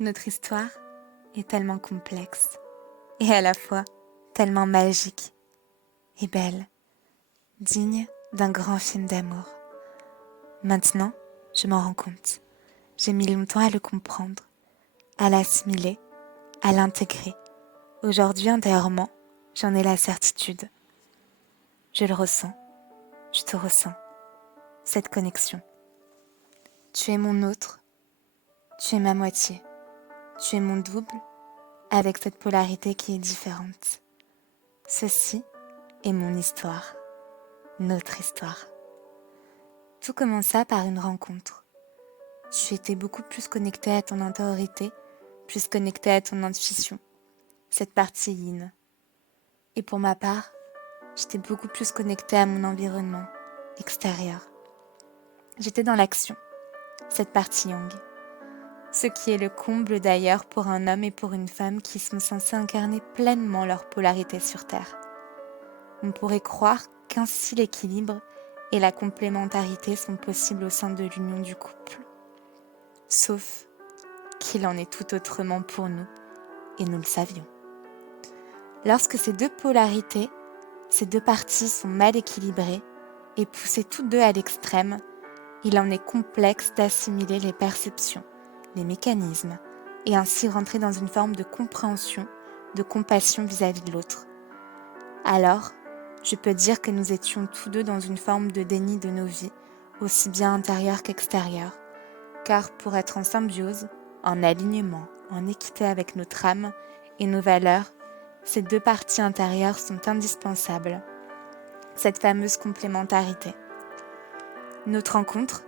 Notre histoire est tellement complexe et à la fois tellement magique et belle, digne d'un grand film d'amour. Maintenant, je m'en rends compte. J'ai mis longtemps à le comprendre, à l'assimiler, à l'intégrer. Aujourd'hui, intérieurement, j'en ai la certitude. Je le ressens, je te ressens, cette connexion. Tu es mon autre, tu es ma moitié, tu es mon double, avec cette polarité qui est différente. Ceci est mon histoire, notre histoire. Tout commença par une rencontre. Tu étais beaucoup plus connecté à ton intériorité, plus connecté à ton intuition, cette partie yin. Et pour ma part, j'étais beaucoup plus connectée à mon environnement extérieur. J'étais dans l'action, cette partie yang. Ce qui est le comble d'ailleurs pour un homme et pour une femme qui sont censés incarner pleinement leur polarité sur Terre. On pourrait croire qu'ainsi l'équilibre et la complémentarité sont possibles au sein de l'union du couple. Sauf qu'il en est tout autrement pour nous, et nous le savions. Lorsque ces deux polarités, ces deux parties sont mal équilibrées et poussées toutes deux à l'extrême, il en est complexe d'assimiler les perceptions, les mécanismes, et ainsi rentrer dans une forme de compréhension, de compassion vis-à-vis de l'autre. Alors, je peux dire que nous étions tous deux dans une forme de déni de nos vies, aussi bien intérieures qu'extérieures, car pour être en symbiose, en alignement, en équité avec notre âme et nos valeurs, ces deux parties intérieures sont indispensables, cette fameuse complémentarité. Notre rencontre,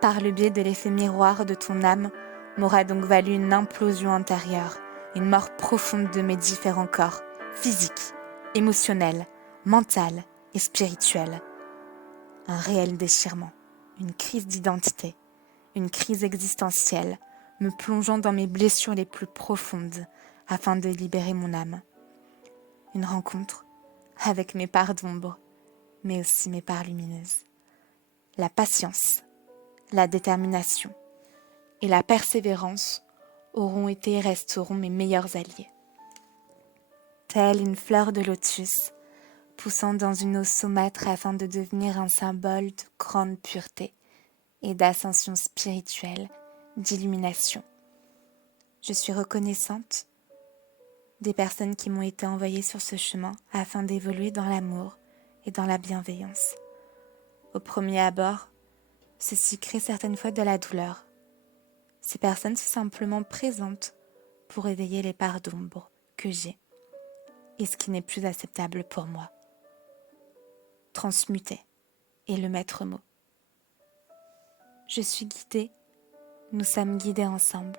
par le biais de l'effet miroir de ton âme, m'aura donc valu une implosion intérieure, une mort profonde de mes différents corps, physiques, émotionnels, mental et spirituel. Un réel déchirement, une crise d'identité, une crise existentielle, me plongeant dans mes blessures les plus profondes afin de libérer mon âme. Une rencontre avec mes parts d'ombre, mais aussi mes parts lumineuses. La patience, la détermination et la persévérance auront été et resteront mes meilleurs alliés. Telle une fleur de lotus, poussant dans une eau saumâtre afin de devenir un symbole de grande pureté et d'ascension spirituelle, d'illumination. Je suis reconnaissante des personnes qui m'ont été envoyées sur ce chemin afin d'évoluer dans l'amour et dans la bienveillance. Au premier abord, ceci crée certaines fois de la douleur. Ces personnes sont simplement présentes pour éveiller les parts d'ombre que j'ai et ce qui n'est plus acceptable pour moi. Transmuter est le maître mot. Je suis guidée, nous sommes guidés ensemble.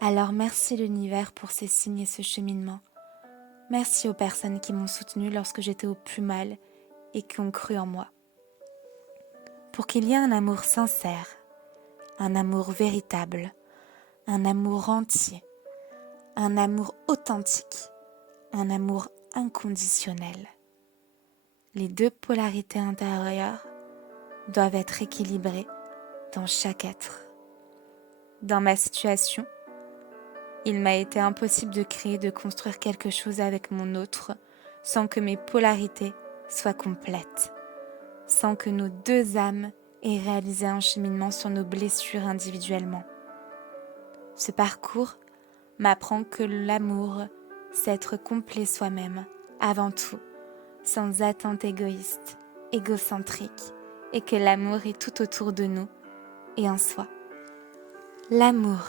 Alors merci l'univers pour ces signes et ce cheminement. Merci aux personnes qui m'ont soutenue lorsque j'étais au plus mal et qui ont cru en moi. Pour qu'il y ait un amour sincère, un amour véritable, un amour entier, un amour authentique, un amour inconditionnel. Les deux polarités intérieures doivent être équilibrées dans chaque être. Dans ma situation, il m'a été impossible de créer, de construire quelque chose avec mon autre sans que mes polarités soient complètes, sans que nos deux âmes aient réalisé un cheminement sur nos blessures individuellement. Ce parcours m'apprend que l'amour, c'est être complet soi-même, avant tout, sans attente égoïste, égocentrique, et que l'amour est tout autour de nous et en soi. L'amour,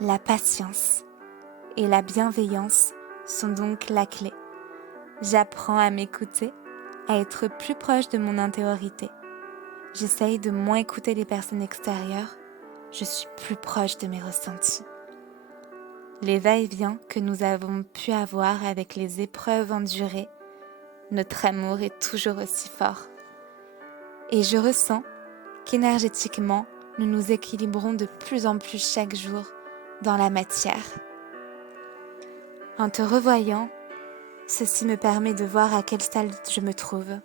la patience et la bienveillance sont donc la clé. J'apprends à m'écouter, à être plus proche de mon intériorité. J'essaye de moins écouter les personnes extérieures, je suis plus proche de mes ressentis. Les va-et-vient que nous avons pu avoir avec les épreuves endurées, notre amour est toujours aussi fort. Et je ressens qu'énergétiquement, nous nous équilibrons de plus en plus chaque jour dans la matière. En te revoyant, ceci me permet de voir à quel stade je me trouve.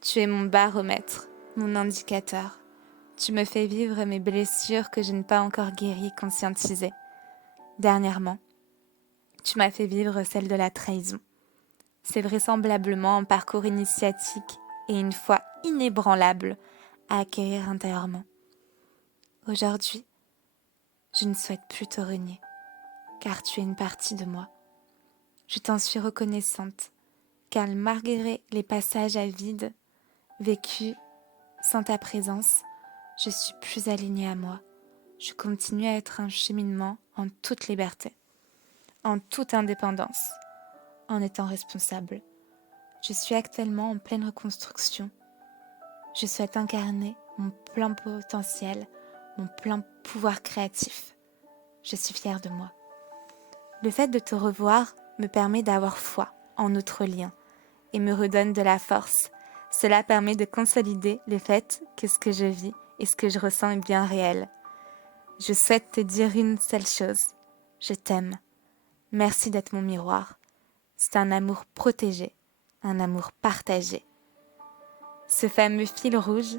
Tu es mon baromètre, mon indicateur. Tu me fais vivre mes blessures que je n'ai pas encore guéries, conscientisées. Dernièrement, tu m'as fait vivre celle de la trahison. C'est vraisemblablement un parcours initiatique et une foi inébranlable à acquérir intérieurement. Aujourd'hui, je ne souhaite plus te renier, car tu es une partie de moi. Je t'en suis reconnaissante, car malgré les passages à vide vécus sans ta présence, je suis plus alignée à moi. Je continue à être un cheminement en toute liberté, en toute indépendance, en étant responsable. Je suis actuellement en pleine reconstruction. Je souhaite incarner mon plein potentiel, mon plein pouvoir créatif. Je suis fière de moi. Le fait de te revoir me permet d'avoir foi en notre lien et me redonne de la force. Cela permet de consolider le fait que ce que je vis et ce que je ressens est bien réel. Je souhaite te dire une seule chose. Je t'aime. Merci d'être mon miroir. C'est un amour protégé, un amour partagé. Ce fameux fil rouge,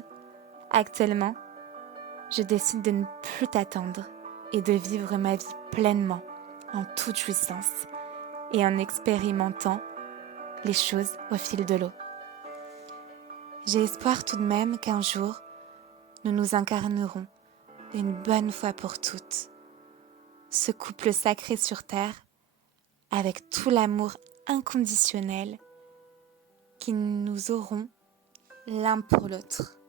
actuellement, je décide de ne plus t'attendre et de vivre ma vie pleinement, en toute jouissance et en expérimentant les choses au fil de l'eau. J'ai espoir tout de même qu'un jour, nous nous incarnerons une bonne fois pour toutes, ce couple sacré sur terre, avec tout l'amour inconditionnel qui nous aurons l'un pour l'autre.